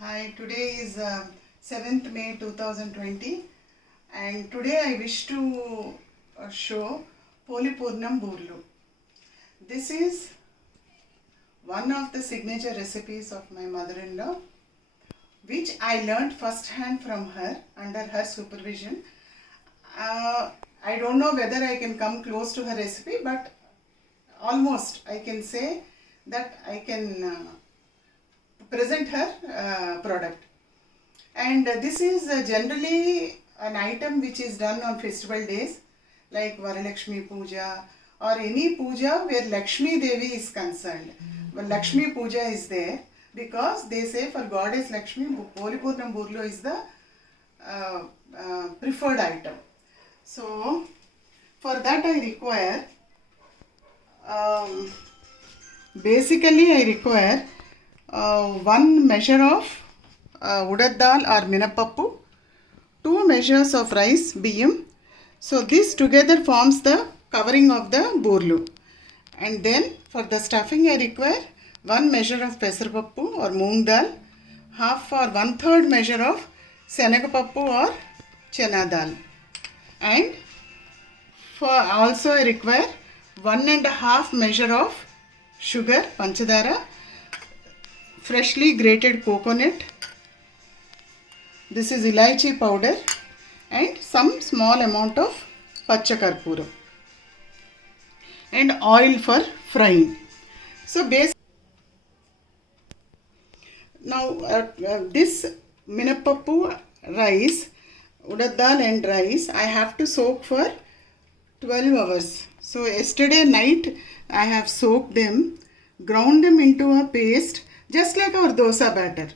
Hi, today is 7th May 2020 and today I wish to show Polipurnam Burlu. This is one of the signature recipes of my mother-in-law, which I learned first hand from her under her supervision. I don't know whether I can come close to her recipe, but almost I can say that I can present her product. And this is generally an item which is done on festival days like Varalakshmi Puja or any puja where Lakshmi Devi is concerned. Well, Lakshmi Puja is there because they say for goddess Lakshmi, Polipurnam Burlu is the preferred item. So for that I require, basically I require 1 measure of udad dal or minapappu, 2 measures of rice biyam. So this together forms the covering of the burlu. And then for the stuffing I require 1 measure of pesarapappu or moong dal, half or 1/3 measure of senagapappu or chana dal. And for also I require 1.5 measure of sugar, panchadara, freshly grated coconut. This is elaichi powder and some small amount of pacha karpooram and oil for frying. So now this minapappu rice, udad dal and rice I have to soak for 12 hours. So yesterday night I have soaked them, ground them into a paste just like our dosa batter,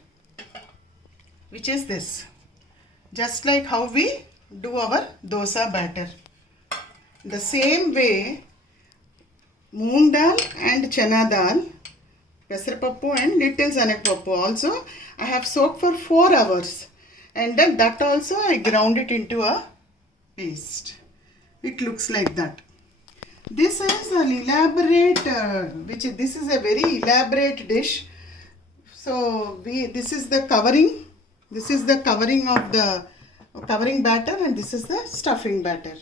which is this, just like how we do our dosa batter. The same way moong dal and chana dal, pesarapappu and little senagapappu also I have soaked for 4 hours, and then that also I ground it into a paste. It looks like that. This is an elaborate, this is a very elaborate dish. So this is the covering. This is the covering of the covering batter, and this is the stuffing batter.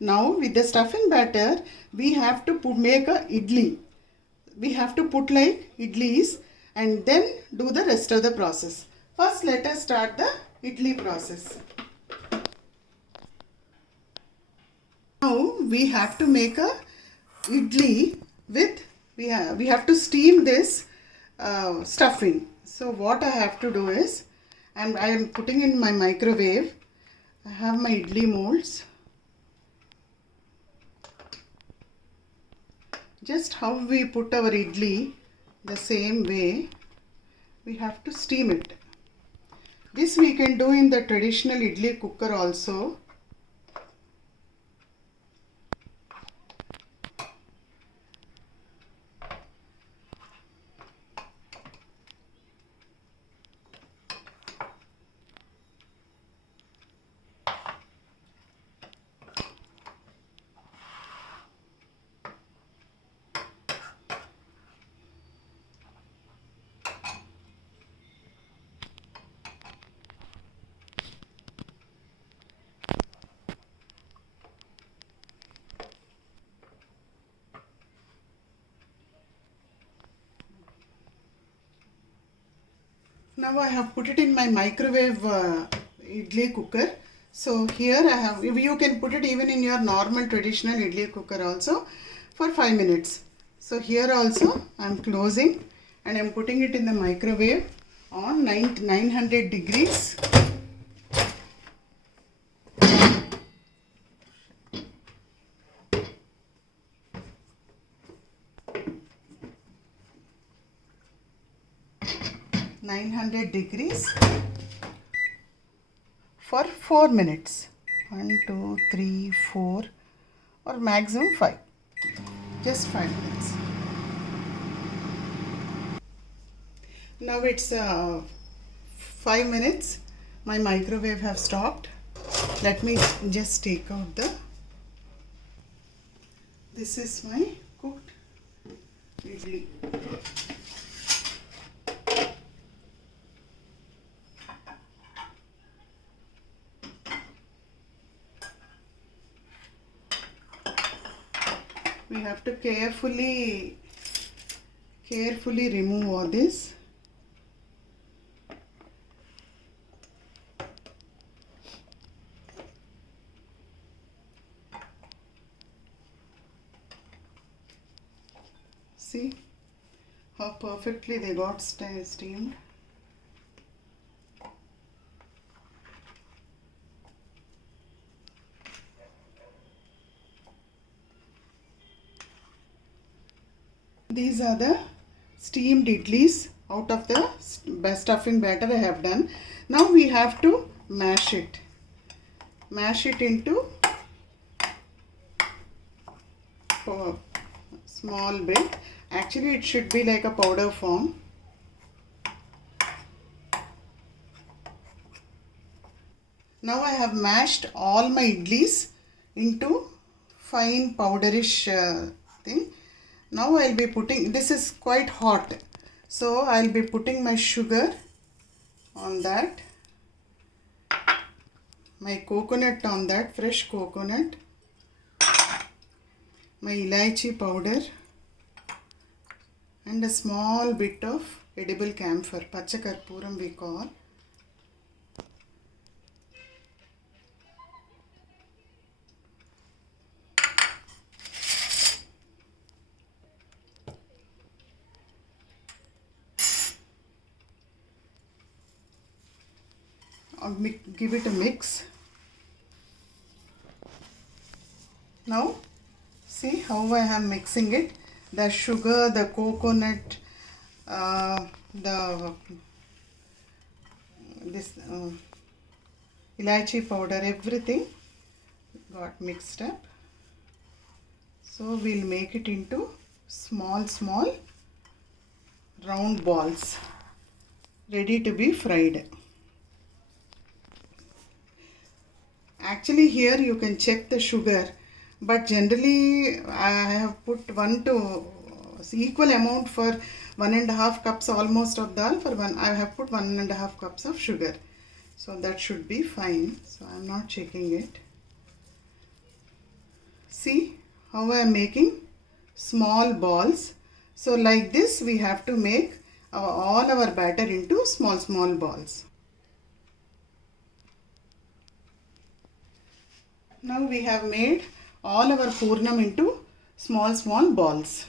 Now with the stuffing batter, we have to make a idli. We have to put like idlis and then do the rest of the process. First, let us start the idli process. Now we have to make a idli with, we have to steam this stuffing. So what I have to do is, I am putting in my microwave. I have my idli molds. Just how we put our idli, the same way we have to steam it. This we can do in the traditional idli cooker also. Now I have put it in my microwave idli cooker. So here I have, you can put it even in your normal traditional idli cooker also for 5 minutes. So here also I am closing and I am putting it in the microwave on 900 degrees. For 4 minutes. 1, 2, 3, 4 or maximum 5. Just 5 minutes. Now it's 5 minutes. My microwave have stopped. Let me just take out the, this is my cooked idli. we have to carefully remove all this. See how perfectly they got steamed. These are the steamed idlis out of the stuffing batter I have done. Now we have to mash it. Mash it into a small bit. Actually, it should be like a powder form. Now I have mashed all my idlis into fine powderish thing. Now I'll be putting, this is quite hot, so I'll be putting my sugar on that, my coconut on that, fresh coconut, my elaichi powder, and a small bit of edible camphor, pachakarpuram we call. Give it a mix. Now see how I am mixing it. The sugar, the coconut, elaichi powder, everything got mixed up. So we'll make it into small round balls ready to be fried. Actually here you can check the sugar, but generally I have put equal amount for 1.5 cups almost of dal. For one I have put 1.5 cups of sugar, so that should be fine. So I am not checking it. See how I am making small balls. So like this we have to make all our batter into small balls. Now we have made all our purnam into small balls.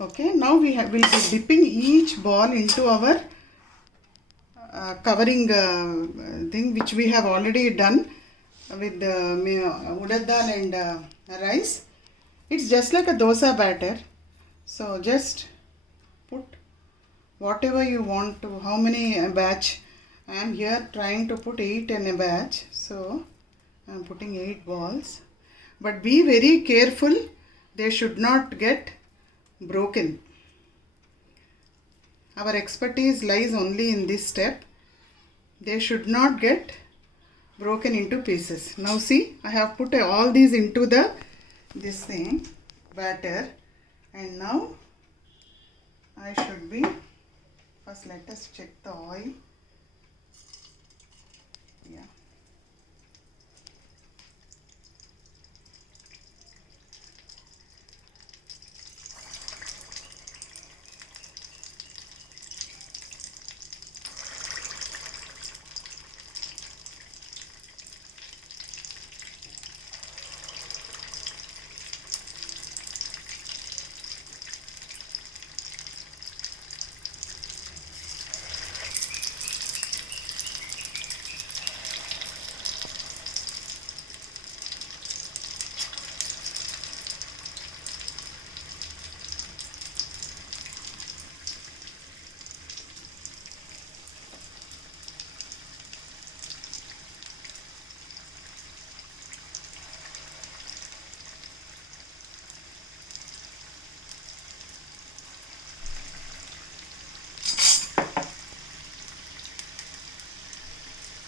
Okay, now we'll be dipping each ball into our covering thing, which we have already done with urad dal and rice. It's just like a dosa batter. So just put whatever you want to, how many batch. I am here trying to put 8 in a batch. So I am putting 8 balls. But be very careful, they should not get broken. Our expertise lies only in this step. They should not get broken into pieces. Now see, I have put all these into this thing, batter, and now I should be, first let us check the oil. Yeah.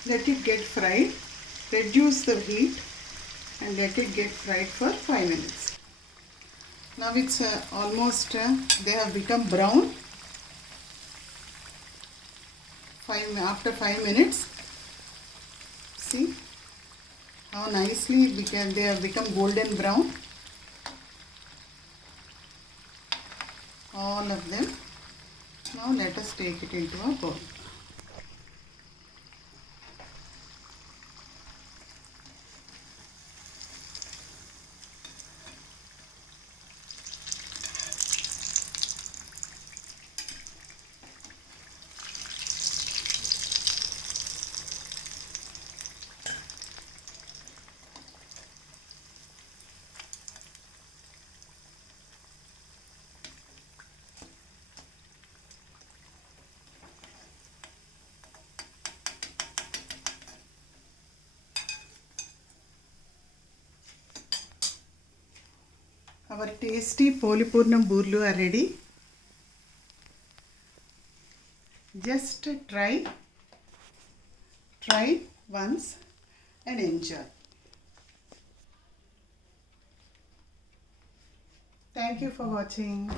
Let it get fried. Reduce the heat and let it get fried for 5 minutes. Now it's almost, they have become brown. After 5 minutes, see how nicely they have become golden brown. all of them. Now let us take it into a bowl. Our tasty Polipurnam burlu are ready. Just try once and enjoy. Thank you for watching.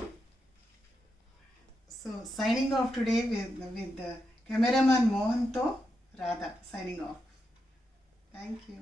So signing off today with the cameraman Mohan to Radha signing off. Thank you.